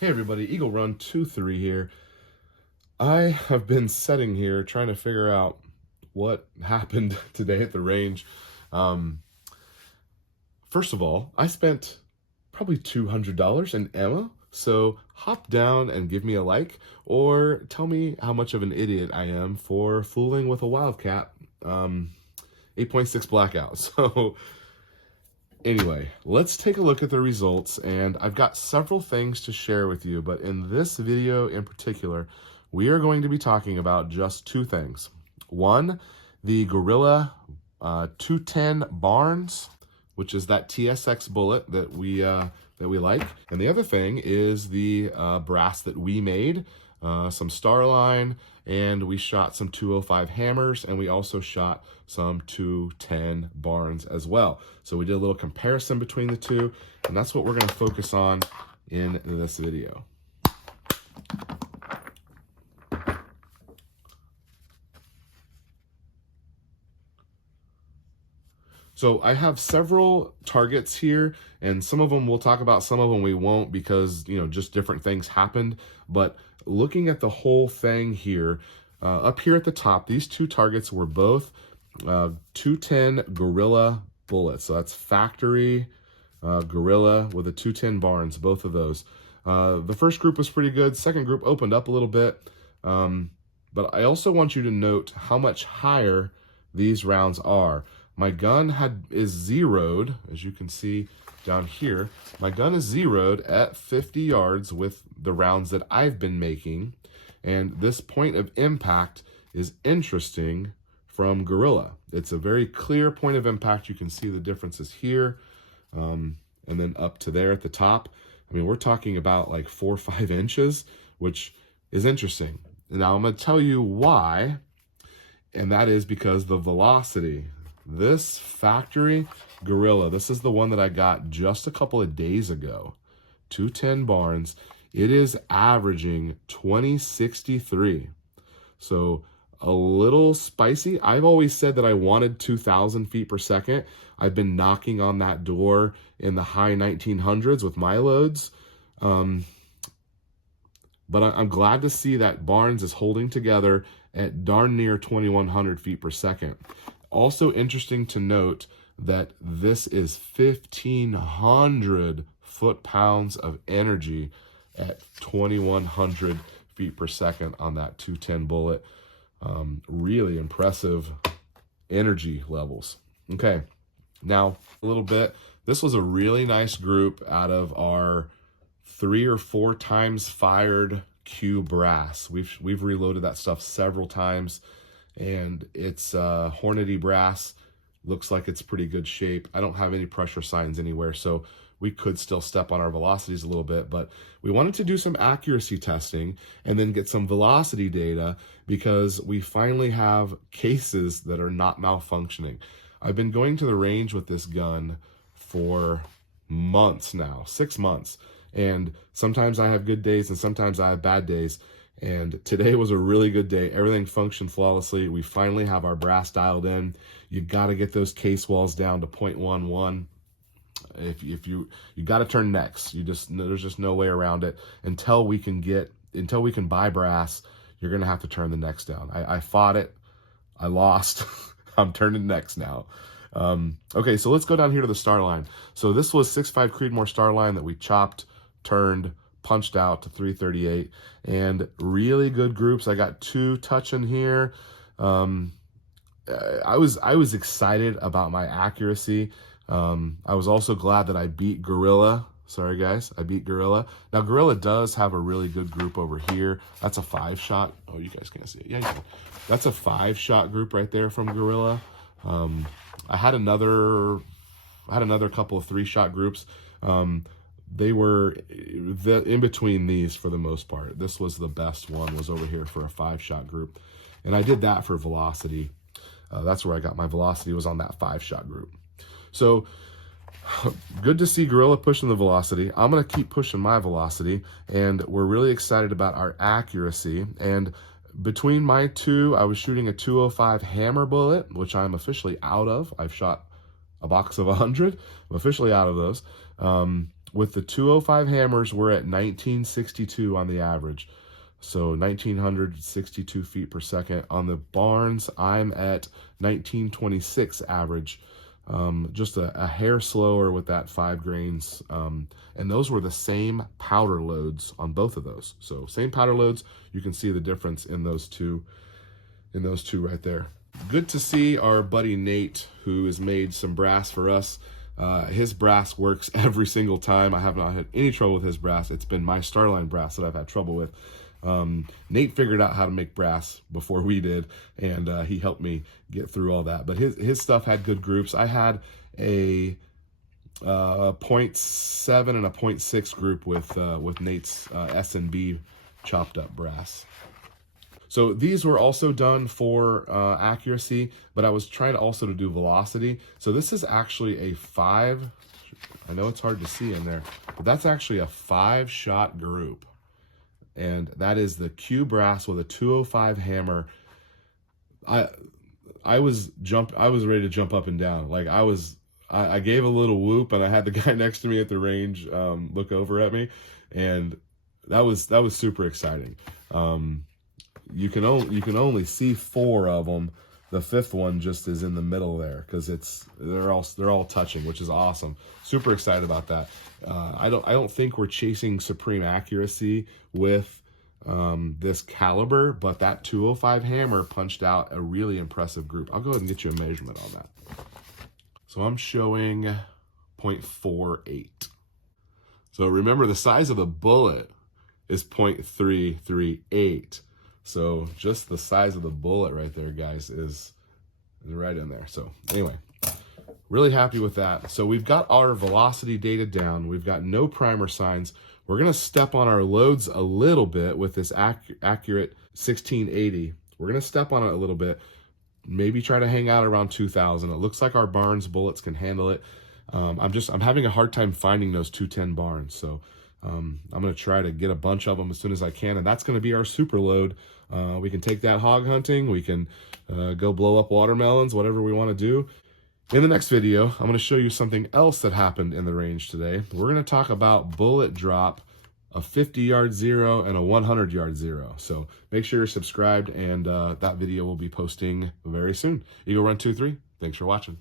Hey everybody, Eagle Run 23 here. I have been sitting here trying to figure out what happened today at the range. Um, First of all, I spent probably $200 in ammo, so hop down and give me a like, or tell me how much of an idiot I am for fooling with a Wildcat 8.6 Blackout. So anyway, let's take a look at the results, and I've got several things to share with you, but in this video in particular, we are going to be talking about just two things. One, the Gorilla 210 Barnes, which is that TSX bullet that we like, and the other thing is the brass that we made, some Starline, and we shot some 205 hammers, and we also shot some 210 Barnes as well. So we did a little comparison between the two, and that's what we're going to focus on in this video. So I have several targets here, and some of them we'll talk about, some of them we won't, because, you know, just different things happened. But looking at the whole thing here, up here at the top, these two targets were both 210 Gorilla bullets. So that's factory Gorilla with a 210 Barnes, both of those. The first group was pretty good. Second group opened up a little bit. But I also want you to note how much higher these rounds are. My gun is zeroed, as you can see down here. My gun is zeroed at 50 yards with the rounds that I've been making. And this point of impact is interesting from Gorilla. It's a very clear point of impact. You can see the differences here, and then up to there at the top. I mean, we're talking about like 4 or 5 inches, which is interesting. Now I'm going to tell you why, and that is because the velocity. This factory Gorilla, this is the one that I got just a couple of days ago, 210 Barnes. It is averaging 2063. So a little spicy. I've always said that I wanted 2,000 feet per second. I've been knocking on that door in the high 1900s with my loads. But I'm glad to see that Barnes is holding together at darn near 2,100 feet per second. Also interesting to note that this is 1,500 foot-pounds of energy at 2,100 feet per second on that 210 bullet. Really impressive energy levels. Okay, now a little bit. This was a really nice group out of our 3 or 4 times fired Q brass. We've reloaded that stuff several times, and it's Hornady brass. Looks like it's pretty good shape. I don't have any pressure signs anywhere, so we could still step on our velocities a little bit, but we wanted to do some accuracy testing and then get some velocity data because we finally have cases that are not malfunctioning. I've been going to the range with this gun for months now, 6 months, and sometimes I have good days and sometimes I have bad days. And today was a really good day. Everything functioned flawlessly. We finally have our brass dialed in. You got to get those case walls down to 0.11. If you got to turn necks. There's just no way around it. Until we can buy brass, you're gonna have to turn the necks down. I fought it. I lost. I'm turning necks now. Okay, so let's go down here to the Starline. So this was 6.5 Creedmoor Starline that we chopped, turned, punched out to 338, and really good groups. I got 2 touching here. I was excited about my accuracy. I was also glad that I beat Gorilla. Sorry guys, I beat Gorilla. Now Gorilla does have a really good group over here. That's a 5-shot. Oh, you guys can't see it. Yeah, you can. That's a 5-shot group right there from Gorilla. I had another couple of 3-shot groups. They were in between these for the most part. This was the best one, was over here for a 5-shot group. And I did that for velocity. That's where I got my velocity, was on that 5-shot group. So good to see Gorilla pushing the velocity. I'm going to keep pushing my velocity, and we're really excited about our accuracy. And between my two, I was shooting a 205 hammer bullet, which I'm officially out of. I've shot a box of 100. I'm officially out of those. with the 205 hammers, we're at 1962 on the average. So 1962 feet per second. On the Barnes, I'm at 1926 average. Just a hair slower with that 5 grains. And those were the same powder loads on both of those. So same powder loads. You can see the difference in those two right there. Good to see our buddy Nate, who has made some brass for us. His brass works every single time. I have not had any trouble with his brass. It's been my Starline brass that I've had trouble with. Nate figured out how to make brass before we did, and he helped me get through all that. But his stuff had good groups. I had a 0.7 and a 0.6 group with Nate's S&B chopped up brass. So these were also done for accuracy, but I was trying also to do velocity. So this is actually a 5. I know it's hard to see in there, but that's actually a 5-shot group. And that is the Q brass with a 205 hammer. I was ready to jump up and down. Like I gave a little whoop, and I had the guy next to me at the range look over at me, and that was super exciting. You can only see 4 of them. The 5th one just is in the middle there because they're all touching, which is awesome. Super excited about that. I don't think we're chasing supreme accuracy with this caliber, but that 205 hammer punched out a really impressive group. I'll go ahead and get you a measurement on that. So I'm showing 0.48. So remember, the size of the bullet is 0.338. So just the size of the bullet right there, guys, is right in there. So anyway, really happy with that. So we've got our velocity data down. We've got no primer signs. We're going to step on our loads a little bit with this accurate 1680. We're going to step on it a little bit, maybe try to hang out around 2000. It looks like our Barnes bullets can handle it. I'm having a hard time finding those 210 Barnes. So I'm going to try to get a bunch of them as soon as I can, and that's going to be our super load. We can take that hog hunting. We can go blow up watermelons, whatever we want to do. In the next video, I'm going to show you something else that happened in the range today. We're going to talk about bullet drop, a 50-yard zero and a 100-yard zero. So make sure you're subscribed, and that video will be posting very soon. Eagle Run 23, thanks for watching.